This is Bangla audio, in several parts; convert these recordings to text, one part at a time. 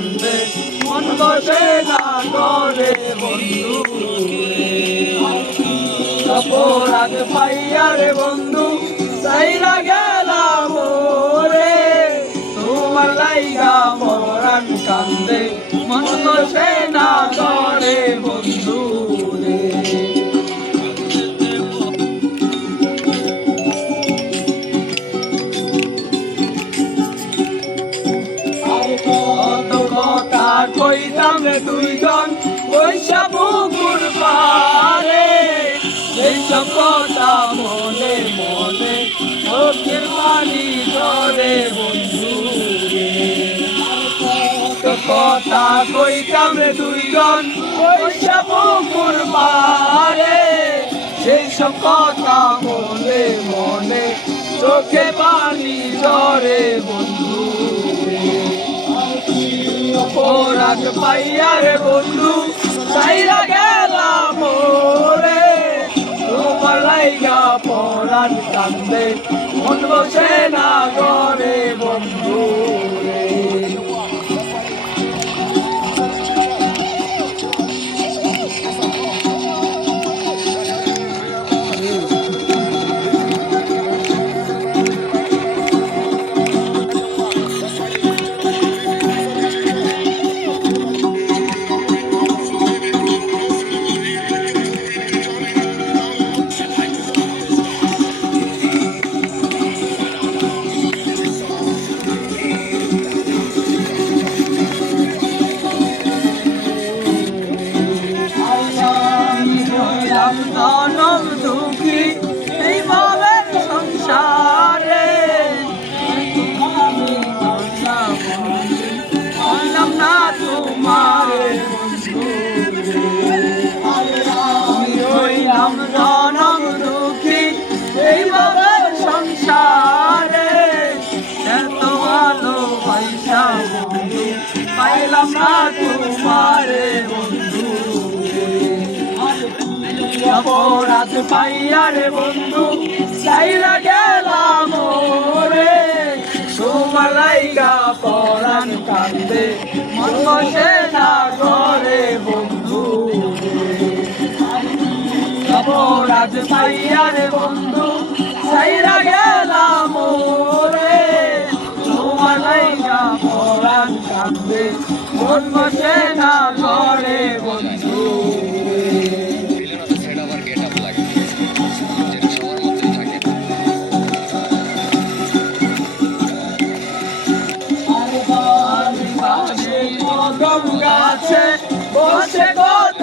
কান্দে মন বসে না করে বন্ধু অপরাধ পাইয়া রে বন্ধু সাইরা গেলাম রে তোমার লাইগা পরাণ কান্দে মন বসে না করে বন্ধু রে কত কথা কইতাম রে দুইজন পয়সা পুকুর পারে এইসব কথা মনে মনে চোখের পানি ঝরে বন্ধু কত কথা কইতাম রে দুইজন পয়সা পুকুর পারে সেইসব কথা মনে মনে চোখে পানি ঝরে বন্ধু অপরাধ পাইয়া রে বন্ধু সাইরা গেলাম রে তোমার লাইগা পরাণ কান্দে মন বসে না করে বন্ধু রে জনম দুঃখী এই ভাবের সংসারে বললাম না তোমারে বন্ধু আমি হইলাম জনম দুঃখী এই ভাবের সংসারে এত ভালো পয়সা বন্ধু পাইলাম না তোমারে বন্ধু অপরাধ পাইয়া রে বন্ধু সাইরা গেলাম রে তোমার লাইগা পরাণ কান্দে মন বসে না করে বন্ধু অপরাধ পাইয়া রে বন্ধু সাইরা গেলাম রে তোমার লাইগা পরাণ কান্দে মন বসে না করে বন্ধু গাছে বসে কত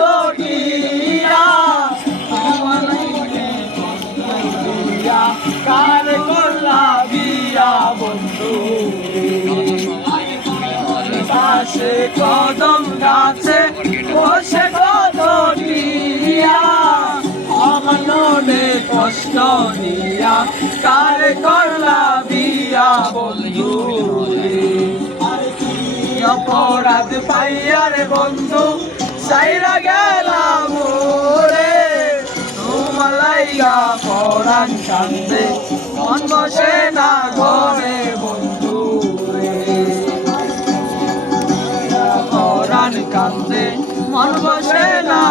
কার করলা বিয়া বন্ধু পাশে কদম গাছে বসে কত আমার মনে কষ্ট নিয়া কার করলা বিয়া বন্ধু অপরাধ পাইয়া রে বন্ধু সাইরা গেলাম রে তোমার লাইগা পরাণ কান্দে মন বসে না ঘরে বন্ধু রে পরাণ কান্দে মন বসে না